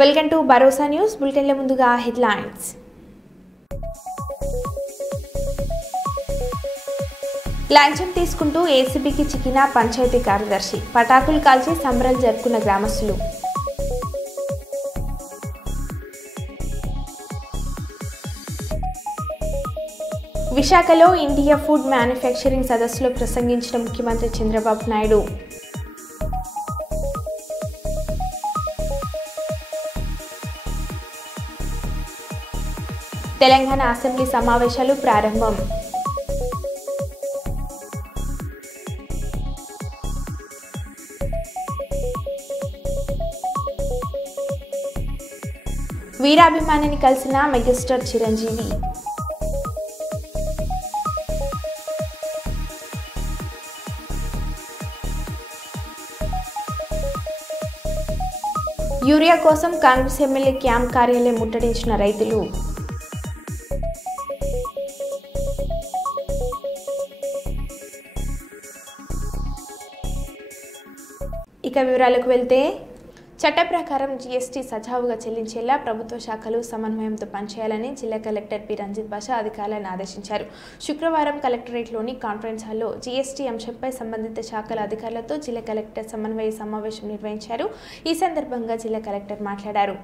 Welcome to Bharosa news బులెటిన్ల ముందుగా headlines. లంచం తీసుకుంటూ ఏసీబీకి చిక్కిన పంచాయతీ కార్యదర్శి, పటాకులు కాల్చి సంబరాలు జరుపుకున్న గ్రామస్తులు. విశాఖలో ఇండియా ఫుడ్ మ్యానుఫ్యాక్చరింగ్ సదస్సులో ప్రసంగించిన ముఖ్యమంత్రి చంద్రబాబు నాయుడు. తెలంగాణ అసెంబ్లీ సమావేశాలు ప్రారంభం. వీరాభిమానిని కలిసిన మెగాస్టార్ చిరంజీవి. యూరియా కోసం కాంగ్రెస్ ఎమ్మెల్యే క్యాంప్ కార్యాలయం ముట్టడించిన రైతులు. ఇక వివరాలకు వెళ్తే, చట్ట ప్రకారం జీఎస్టీ సజావుగా చెల్లించేలా ప్రభుత్వ శాఖలు సమన్వయంతో పనిచేయాలని జిల్లా కలెక్టర్ పి రంజిత్ బాషా అధికారులను ఆదేశించారు. శుక్రవారం కలెక్టరేట్లోని కాన్ఫరెన్స్ హాల్లో జీఎస్టీ అంశంపై సంబంధిత శాఖల అధికారులతో జిల్లా కలెక్టర్ సమన్వయ సమావేశం నిర్వహించారు. ఈ సందర్భంగా జిల్లా కలెక్టర్ మాట్లాడారు.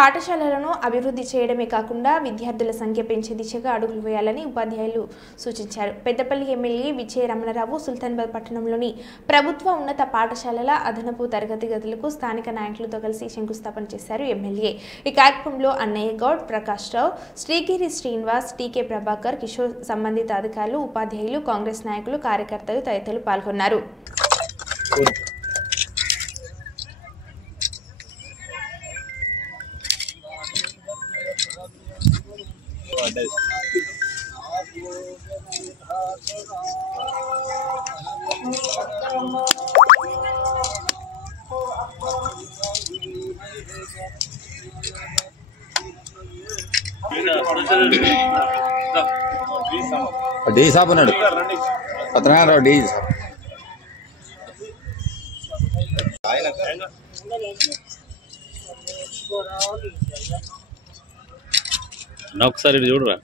పాఠశాలలను అభివృద్ధి చేయడమే కాకుండా విద్యార్థుల సంఖ్య పెంచే దిశగా అడుగులు వేయాలని ఉపాధ్యాయులు సూచించారు. పెద్దపల్లి ఎమ్మెల్యే విజయ రమణరావు సుల్తానాబాద్ పట్టణంలోని ప్రభుత్వ ఉన్నత పాఠశాలల అదనపు తరగతి గదులకు స్థానిక నాయకులతో కలిసి శంకుస్థాపన చేశారు ఎమ్మెల్యే. ఈ కార్యక్రమంలో అన్నయ్య గౌడ్, ప్రకాష్ రావు, శ్రీగిరి శ్రీనివాస్, టీకే ప్రభాకర్, కిషోర్, సంబంధిత అధికారులు, ఉపాధ్యాయులు, కాంగ్రెస్ నాయకులు, కార్యకర్తలు తదితరులు పాల్గొన్నారు. डी साहब ఉన్నాడు పత్రనారావు डी साहब నా ఒకసారి ఇటు చూడరా.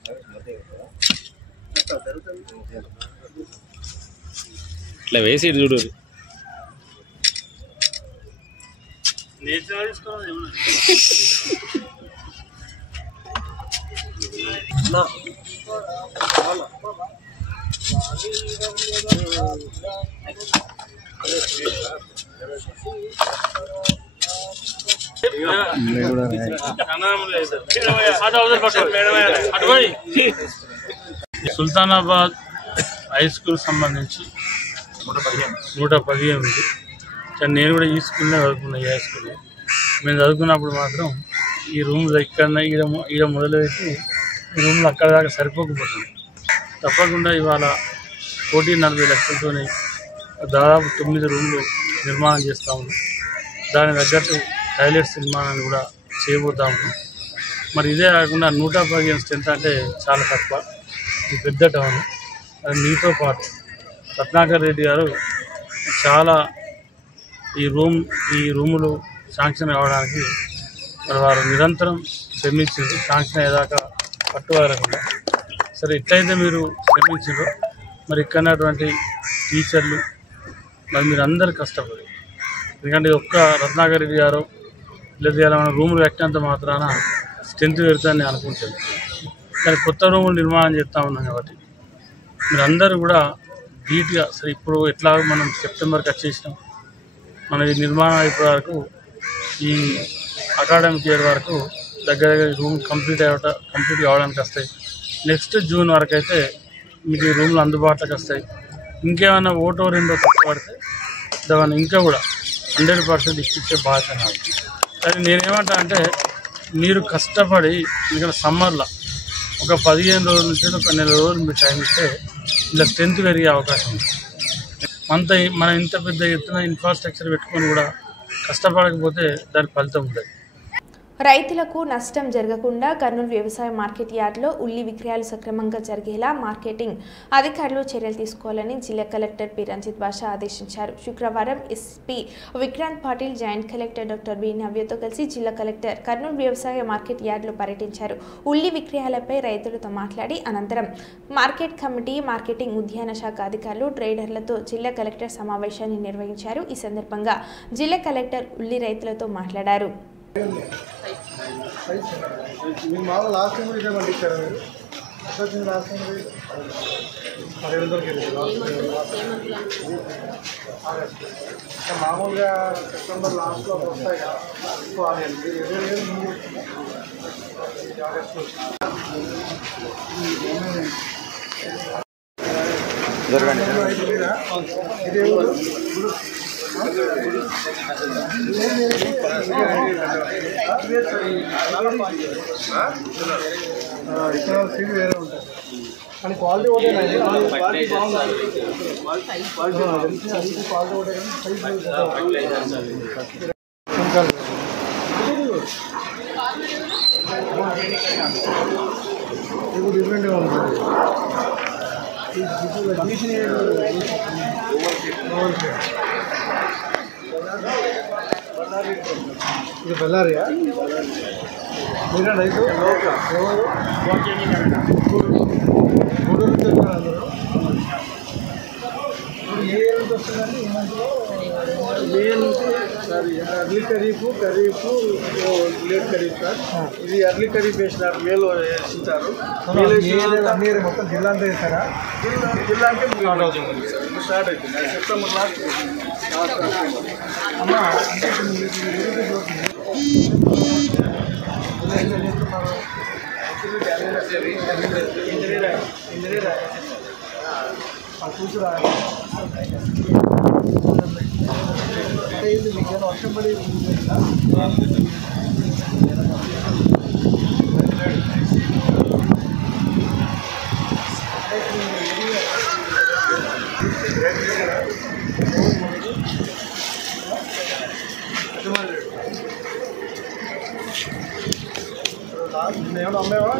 ఇట్లా వేసి ఇటు చూడు. సుల్తానాబాద్ హై స్కూల్ సంబంధించి 115 ఉంది. కానీ నేను కూడా ఈ స్కూల్నే చదువుకున్నా. ఈ హై స్కూల్లో మేము చదువుకున్నప్పుడు మాత్రం ఈ రూమ్లో ఇక్కడ ఈడ మొదలుపెట్టి ఈ రూమ్లో అక్కడ దాకా సరిపోకపోతుంది. తప్పకుండా ఇవాళ 1,40 లక్షలతో దాదాపు 9 రూమ్లు నిర్మాణం చేస్తూ ఉన్నాం. దానికి తగ్గట్టు టాయిలెట్స్ నిర్మాణాన్ని కూడా చేయబోతాము. మరి ఇదే కాకుండా 115 స్ట్రెంత్ అంటే చాలా తక్కువ. ఇది పెద్ద టౌన్. అది మీతో పాటు రత్నాకర్ రెడ్డి గారు చాలా ఈ రూములు శాంక్షన్ కావడానికి మరి వారు నిరంతరం శ్రమించారు. శాంక్షన్ అయ్యేదాకా పట్టువదలకుండా. సరే, ఇట్లయితే మీరు శ్రమించారు, మరి ఇక్కడటువంటి టీచర్లు మరి మీరు అందరు కష్టపడి, ఎందుకంటే ఒక్క రత్నాకర్ రెడ్డి గారు లేదా మన రూములు కట్టినంత మాత్రాన స్ట్రెంత్ పెడతానని అనుకుంటుంది. కానీ కొత్త రూములు నిర్మాణం చేస్తూ ఉన్నాం కాబట్టి మీరు అందరూ కూడా ధీటుగా, సరే ఇప్పుడు ఎట్లా మనం సెప్టెంబర్కి వచ్చేసినాం, మన ఈ నిర్మాణం అయిపోయే వరకు ఈ అకాడమిక్ ఇయర్ వరకు దగ్గర రూమ్ కంప్లీట్ కావడానికి వస్తాయి. నెక్స్ట్ జూన్ వరకు అయితే మీకు ఈ రూమ్లు అందుబాటులోకి వస్తాయి. ఇంకేమైనా ఓటో రెండో తక్కువ పడితే దాన్ని ఇంకా కూడా 100% ఇప్పించే బాధ్యత నాకు. కానీ నేనేమంటా అంటే మీరు కష్టపడి ఇక్కడ సమ్మర్లో ఒక 15 రోజుల నుంచి ఒక నెల రోజులు మీరు టైం ఇస్తే ఇలా స్ట్రెంత్ పెరిగే అవకాశం ఉంది. మనం ఇంత పెద్ద ఎత్తున ఇన్ఫ్రాస్ట్రక్చర్ పెట్టుకొని కూడా కష్టపడకపోతే దాని ఫలితం ఉండదు. రైతులకు నష్టం జరగకుండా కర్నూలు వ్యవసాయ మార్కెట్ యార్డ్లో ఉల్లి విక్రయాలు సక్రమంగా జరిగేలా మార్కెటింగ్ అధికారులు చర్యలు తీసుకోవాలని జిల్లా కలెక్టర్ పి రంజిత్ బాషా ఆదేశించారు. శుక్రవారం SP Vikrant Patil, joint collector doctor B నవ్యతో కలిసి జిల్లా కలెక్టర్ కర్నూలు వ్యవసాయ మార్కెట్ యార్డ్లో పర్యటించారు. ఉల్లి విక్రయాలపై రైతులతో మాట్లాడి అనంతరం మార్కెట్ కమిటీ, మార్కెటింగ్, ఉద్యాన శాఖ అధికారులు, ట్రేడర్లతో జిల్లా కలెక్టర్ సమావేశాన్ని నిర్వహించారు. ఈ సందర్భంగా జిల్లా కలెక్టర్ ఉల్లి రైతులతో మాట్లాడారు. మీరు మామూలు లాస్ట్ టైం కూడా ఇదే పండించారా? మీరు వచ్చింది లాస్ట్ టైం 600 మామూలుగా సెప్టెంబర్ లాస్ట్లో వస్తాయి కదా, సో అది ఇక్కడ సీడ్ వేరే ఉంటాయి కానీ క్వాలిటీ ఒకటే. క్వాలిటీ బాగుంది, క్వాలిటీ ఒకటే కానీ ఇప్పుడు డిఫరెంట్గా ఉంటుంది. ఇది బెల్లారియా? మీరే రైతు? ఎవరు? గూడూరు నుంచి వచ్చారు అందరూ. ఇప్పుడు ఏ ఏరియా నుంచి వస్తుందండి ఈ మంత్లో? మే నుంచి sir early kharif late kharif sir. ఇది అర్లీ ఖరీఫ్ వేసినారు, మేలో వేసింటారు. అన్ని మొత్తం జిల్లా అంతా వేస్తారా? జిల్లా అంటే స్టార్ట్ అవుతుంది సార్. ఇప్పుడు స్టార్ట్ అవుతుంది సెప్టెంబర్ లాస్ట్. అమ్మా అంటే ఇంజనీర్ కూతురా అంటే ఇది మీకు ఏమైనా వర్షం పడి ఏమన్నా అమ్మేవా?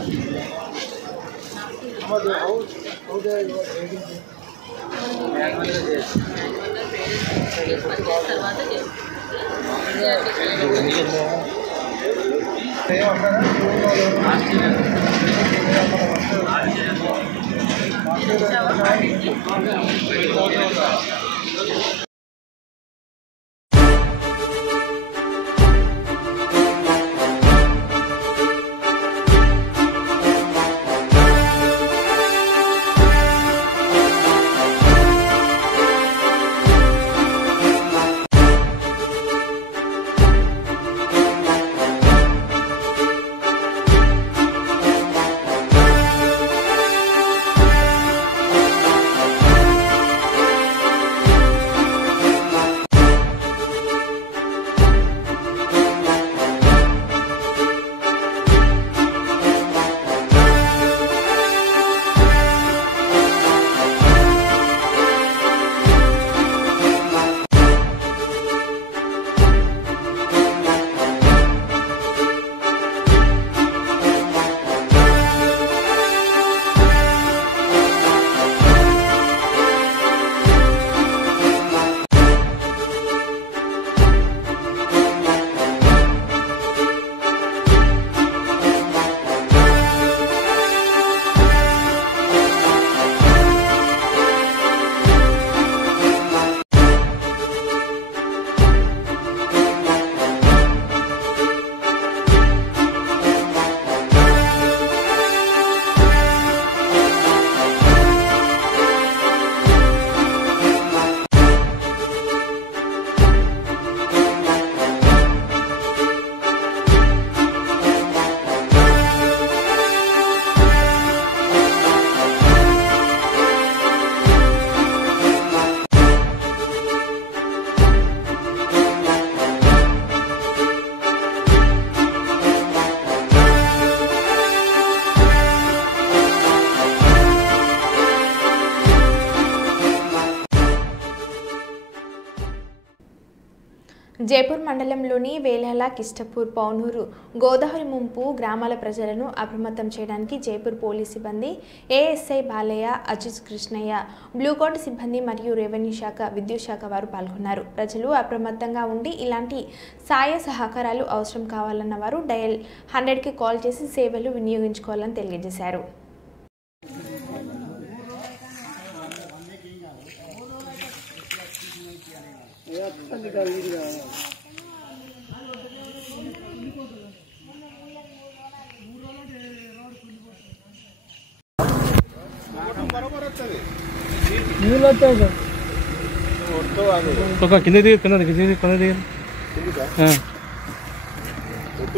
జైపూర్ మండలంలోని వేలాల కిష్టపూర్ పౌనూరు గోదావరి ముంపు గ్రామాల ప్రజలను అప్రమత్తం చేయడానికి జైపూర్ పోలీస్ సిబ్బంది ఏఎస్ఐ బాలయ్య అజిత్ కృష్ణయ్య బ్లూకోట్ సిబ్బంది మరియు రెవెన్యూ శాఖ విద్యుత్ శాఖ వారు పాల్గొన్నారు. ప్రజలు అప్రమత్తంగా ఉండి ఇలాంటి సాయ సహకారాలు అవసరం కావాలన్న వారు డయల్ 100కి కాల్ చేసి సేవలు వినియోగించుకోవాలని తెలియజేశారు.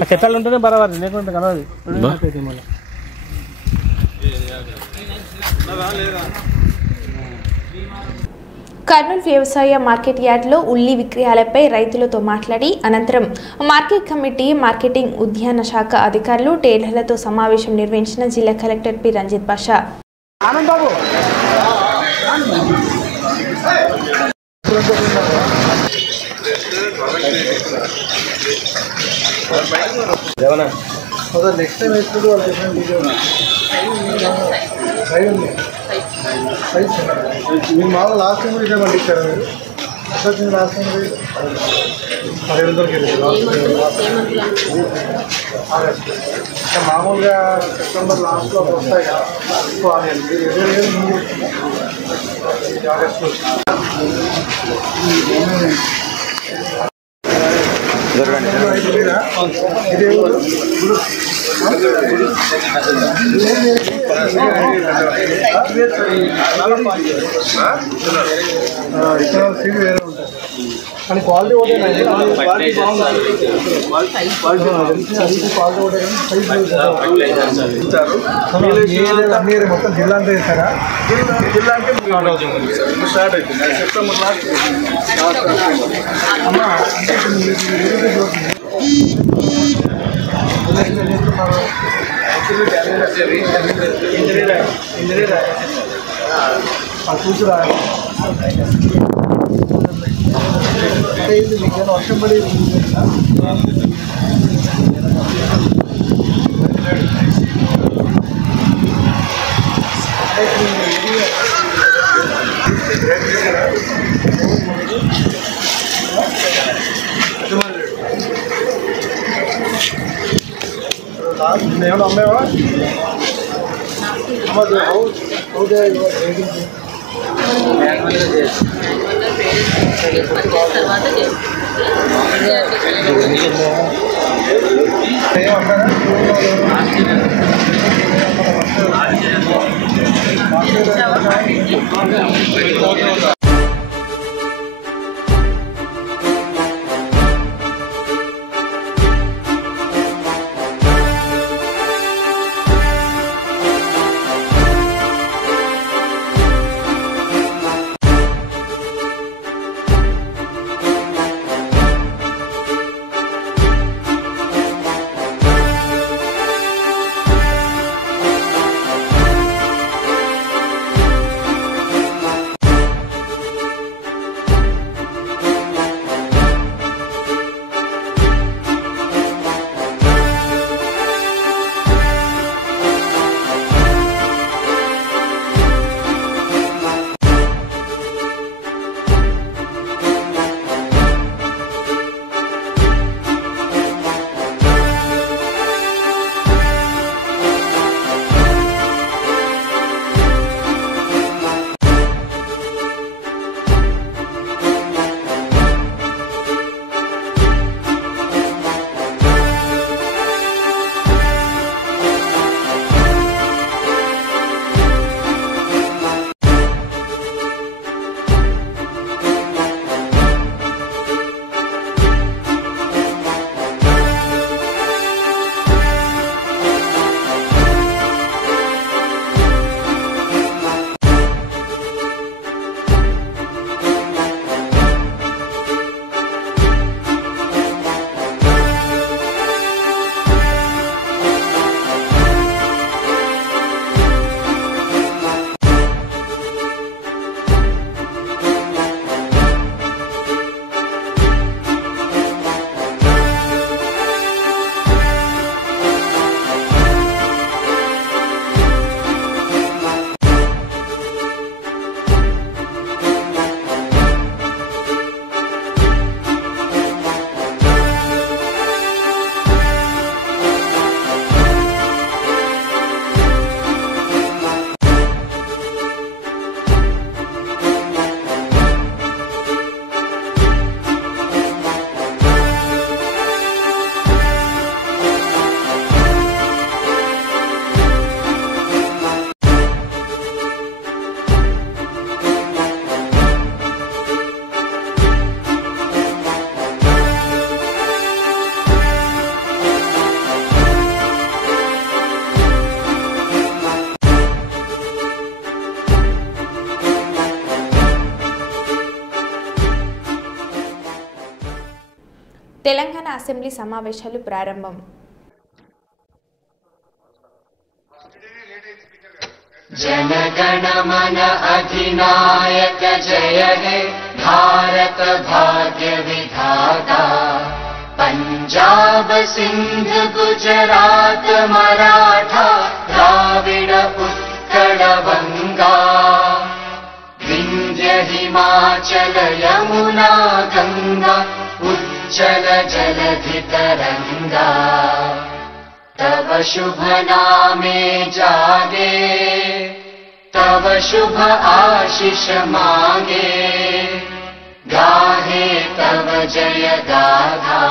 చెట్టాలు ఉంటేనే బరాబర్ లేకుంటే కలవదు. కర్నూలు వ్యవసాయ మార్కెట్ యార్డ్లో ఉల్లి విక్రయాలపై రైతులతో మాట్లాడి అనంతరం మార్కెట్ కమిటీ మార్కెటింగ్ ఉద్యాన శాఖ అధికారులు టేలర్లతో సమావేశం నిర్వహించిన జిల్లా కలెక్టర్ పి రంజిత్ బాషా. నెక్స్ట్ టైం వేసుకుంటూ వాళ్ళు డిఫరెంట్ మీరు మామూలు లాస్ట్ టైం ఇదే పండించారా మీరు వచ్చింది లాస్ట్ టైం 10,000 మామూలుగా సెప్టెంబర్ లాస్ట్లో వస్తాయి కదా ఎక్కువ ఆగస్టు ఇది సీడ్ వేరే ఉంటాయి కానీ క్వాలిటీ ఒకటే క్వాలిటీ అన్ని మొత్తం జిల్లా అంతా చేస్తారా? జిల్లా అంటే స్టార్ట్ అవుతుంది సెప్టెంబర్ లాస్ట్. అమ్మా అంటే ఇంజనీర్ కూతురా మీకు వర్షం పడి ఏమైనా అమ్మేవా తెలంగాణ అసెంబ్లీ సమావేశాలు ప్రారంభం. जनगण मन अधिनायक जय हे भारत भाग्य विधाता पंजाब सिंध गुजरात मराठा द्राविड उत्कल बंगा विंध्य हिमाचल यमुना गंगा उच्चल जलधि तरंगा तव शुभ नामे जागे तव शुभ आशीष मांगे गाहे तव जय गाथा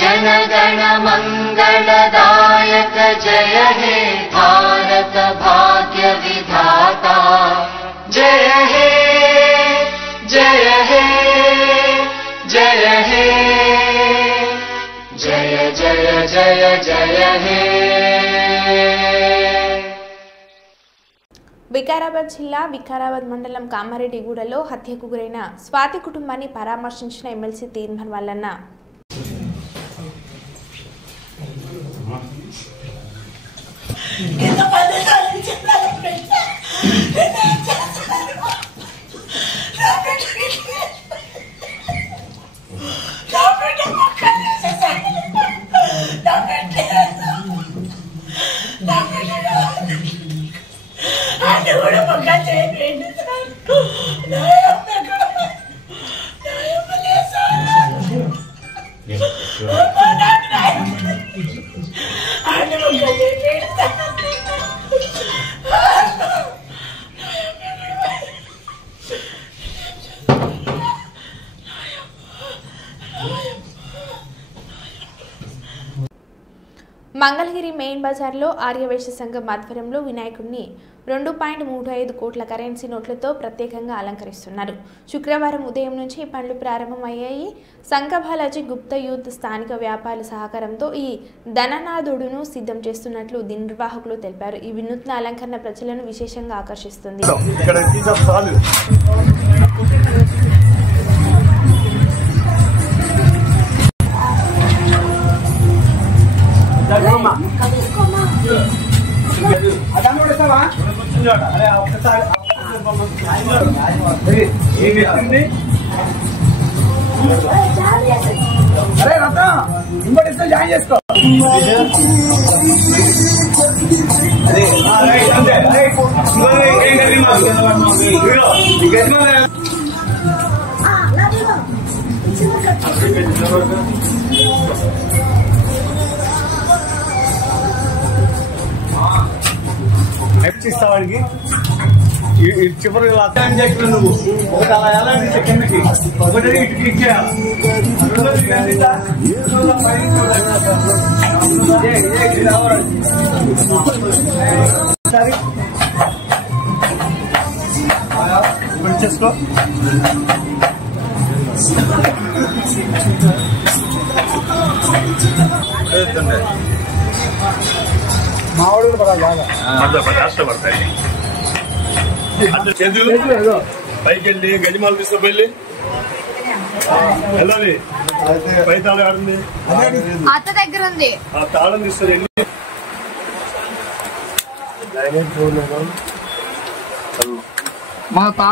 जनगण मंगलदायक जय हे भारत भाग्य विधाता जय हे जय हे जय हे जय जय जय जय हे. వికారాబాద్ జిల్లా వికారాబాద్ మండలం కామారెడ్డిగూడలో హత్యకు గురైన స్వాతి కుటుంబాన్ని పరామర్శించిన ఎమ్మెల్సీ తీర్మాన్ వల్లన్న. మంగళగిరి మెయిన్ బజార్లో ఆర్యవైశ్య సంఘం ఆధ్వర్యంలో వినాయకుడిని 2.35 కోట్ల కరెన్సీ నోట్లతో ప్రత్యేకంగా అలంకరిస్తున్నారు. శుక్రవారం ఉదయం నుంచి పనులు ప్రారంభమయ్యాయి. సంఘ బాలాజీ గుప్తా యూత్ స్థానిక వ్యాపారుల సహకారంతో ఈ ధననాథుడును సిద్ధం చేస్తున్నట్లు నిర్వాహకులు తెలిపారు. ఈ వినూత్న అలంకరణ ప్రజలను విశేషంగా ఆకర్షిస్తుంది. అరే రత్న ఇంకోటి ఇస్తే జాయిన్ చేసుకో. ఇస్తావాడికి చివరి నువ్వు ఒకటి అలా వెళ్ళండి సెకండ్కి ఒకటి ఇటు క్లిక్ చేయాలి. చేసుకో మావాడు పడతాయి పైకి వెళ్ళి గజమాలు తీసుకుపోయి వెళ్ళాలి. పై తాళం ఆడుంది అత్త దగ్గర ఉంది. ఆ తాళం తీసుకొని వెళ్ళి మా తా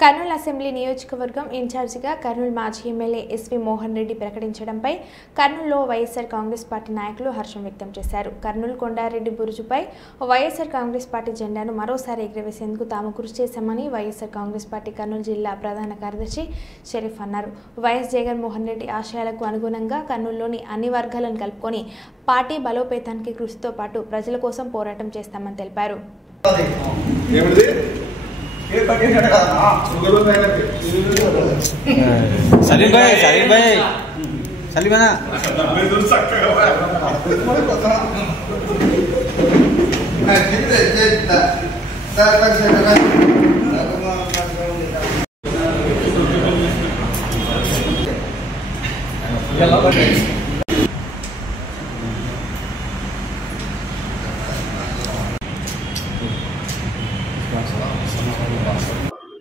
కర్నూలు అసెంబ్లీ నియోజకవర్గం ఇన్ఛార్జిగా కర్నూలు మాజీ ఎమ్మెల్యే ఎస్వి మోహన్ రెడ్డి ప్రకటించడంపై కర్నూలులో వైఎస్ఆర్ కాంగ్రెస్ పార్టీ నాయకులు హర్షం వ్యక్తం చేశారు. కర్నూలు కొండారెడ్డి బురుజుపై వైఎస్ఆర్ కాంగ్రెస్ పార్టీ జెండాను మరోసారి ఎగురవేసేందుకు తాము కృషి చేశామని వైఎస్ఆర్ కాంగ్రెస్ పార్టీ కర్నూలు జిల్లా ప్రధాన కార్యదర్శి షరీఫ్ అన్నారు. వైఎస్ జగన్మోహన్ రెడ్డి ఆశయాలకు అనుగుణంగా కర్నూలులోని అన్ని వర్గాలను కలుపుకొని పార్టీ బలోపేతానికి కృషితో పాటు ప్రజల కోసం పోరాటం చేస్తామని తెలిపారు. सलीम भाई सलीम है ना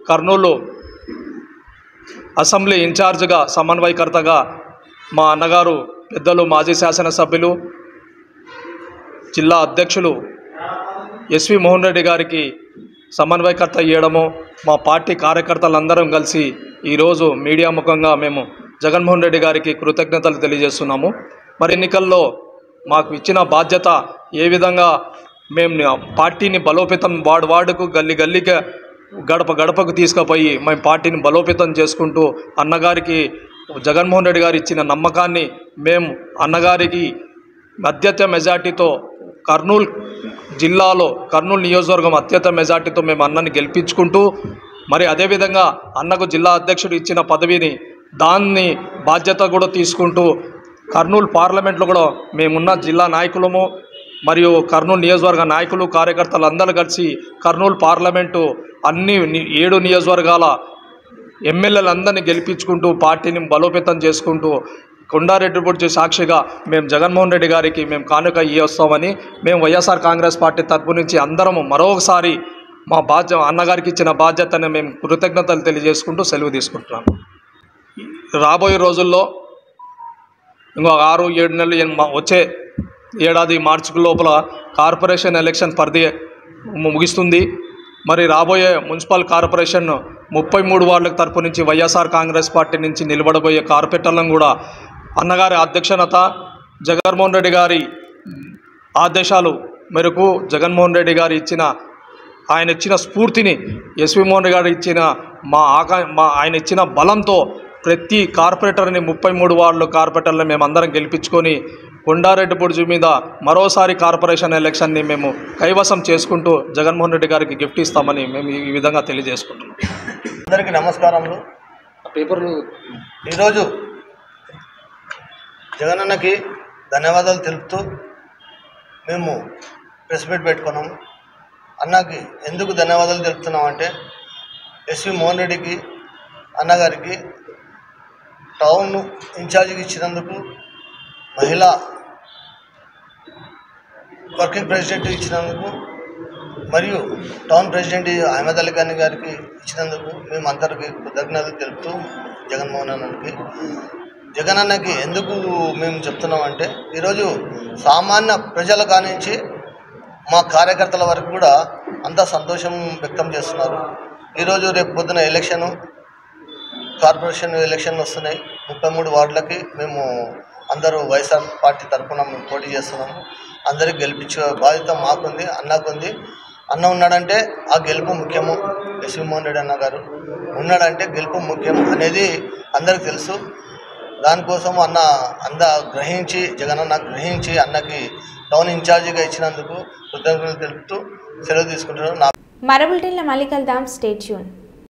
కర్నూలు అసెంబ్లీ ఇన్ఛార్జ్గా సమన్వయకర్తగా మా అన్నగారు పెద్దలు మాజీ శాసనసభ్యులు జిల్లా అధ్యక్షులు ఎస్వి మోహన్ రెడ్డి గారికి సమన్వయకర్త ఇవ్వడము మా పార్టీ కార్యకర్తలందరం కలిసి ఈరోజు మీడియా ముఖంగా మేము జగన్మోహన్ రెడ్డి గారికి కృతజ్ఞతలు తెలియజేస్తున్నాము. మరి ఎన్నికల్లో మాకు ఇచ్చిన బాధ్యత ఏ విధంగా మేము పార్టీని బలోపేతం వార్డుకు గల్లీకి గడప గడపకు తీసుకుపోయి మేము పార్టీని బలోపేతం చేసుకుంటూ అన్నగారికి జగన్మోహన్ రెడ్డి గారు ఇచ్చిన నమ్మకాన్ని మేము అన్నగారికి అత్యధిక మెజార్టీతో కర్నూలు జిల్లాలో కర్నూలు నియోజకవర్గం అత్యధిక మెజార్టీతో మేము అన్నని గెలిపించుకుంటూ మరి అదేవిధంగా అన్నకు జిల్లా అధ్యక్షుడు ఇచ్చిన పదవిని దాన్ని బాధ్యత కూడా తీసుకుంటూ కర్నూలు పార్లమెంట్లో కూడా మేమున్న జిల్లా నాయకులము మరియు కర్నూలు నియోజకవర్గ నాయకులు కార్యకర్తలు అందరూ కలిసి కర్నూలు పార్లమెంటు అన్ని 7 నియోజకవర్గాల ఎమ్మెల్యేలందరినీ గెలిపించుకుంటూ పార్టీని బలోపేతం చేసుకుంటూ కొండారెడ్డి బుర్జు సాక్షిగా మేము జగన్మోహన్ రెడ్డి గారికి మేము కానుక ఇస్తామని మేము వైఎస్ఆర్ కాంగ్రెస్ పార్టీ తరపు నుంచి అందరము మరొకసారి మా అన్నగారికి ఇచ్చిన బాధ్యతని మేము కృతజ్ఞతలు తెలియజేసుకుంటూ సెలవు తీసుకుంటున్నాము. రాబోయే రోజుల్లో ఇంకో 6-7 నెలలు వచ్చే ఏడాది మార్చి లోపల కార్పొరేషన్ ఎలక్షన్ పరిధి ముగిస్తుంది. మరి రాబోయే మున్సిపల్ కార్పొరేషన్ 33 వార్డుల తరపు నుంచి వైఎస్ఆర్ కాంగ్రెస్ పార్టీ నుంచి నిలబడబోయే కార్పొరేటర్లను కూడా అన్నగారి అధ్యక్షత, జగన్మోహన్ రెడ్డి గారి ఆదేశాలు మేరకు జగన్మోహన్ రెడ్డి గారు ఆయన ఇచ్చిన స్ఫూర్తిని, ఎస్వి మోహన్ రెడ్డి గారు ఇచ్చిన ఆయన ఇచ్చిన బలంతో ప్రతి కార్పొరేటర్ని 33 వార్డుల కార్పొరేటర్ని మేమందరం గెలిపించుకొని కొండారెడ్డి బుర్జు మీద మరోసారి కార్పొరేషన్ ఎలక్షన్ని మేము కైవసం చేసుకుంటూ జగన్మోహన్ రెడ్డి గారికి గిఫ్ట్ ఇస్తామని మేము ఈ విధంగా తెలియజేసుకుంటున్నాం. అందరికీ నమస్కారములు. పేపర్లు ఈరోజు జగనన్నకి ధన్యవాదాలు తెలుపుతూ మేము ప్రెస్ మీట్ పెట్టుకున్నాము. అన్నకి ఎందుకు ధన్యవాదాలు తెలుపుతున్నామంటే ఎస్వి మోహన్ రెడ్డికి అన్నగారికి టౌన్ ఇన్ఛార్జికి ఇచ్చినందుకు, మహిళా వర్కింగ్ ప్రెసిడెంట్ ఇచ్చినందుకు మరియు town president Ahmed Ali Khan గారికి ఇచ్చినందుకు మేము అందరికీ కృతజ్ఞతలు తెలుపుతూ జగన్ అన్నకి ఎందుకు మేము చెప్తున్నామంటే ఈరోజు సామాన్య ప్రజల కానించి మా కార్యకర్తల వరకు కూడా అంతా సంతోషం వ్యక్తం చేస్తున్నారు. ఈరోజు రేపు పొద్దున కార్పొరేషన్ ఎలక్షన్లు వస్తున్నాయి. 33 వార్డులకి మేము అందరూ వైఎస్ఆర్ పార్టీ తరఫున మేము పోటీ చేస్తున్నాము. అందరికి గెలిపించే బాధ్యత మాకుంది, అన్నకుంది. అన్న ఉన్నాడంటే ఆ గెలుపు ముఖ్యము. ఎస్వి మోహన్ రెడ్డి అన్న గారు ఉన్నాడంటే గెలుపు ముఖ్యం అనేది అందరికి తెలుసు. దానికోసం అన్న గ్రహించి, జగనన్న గ్రహించి అన్నకి టౌన్ ఇన్ఛార్జిగా ఇచ్చినందుకు కృతజ్ఞతలు తెలుపుతూ సెలవు తీసుకుంటున్నాను. మరో బులెటిన్లో మళ్ళీ కలుద్దాం. Stay tune.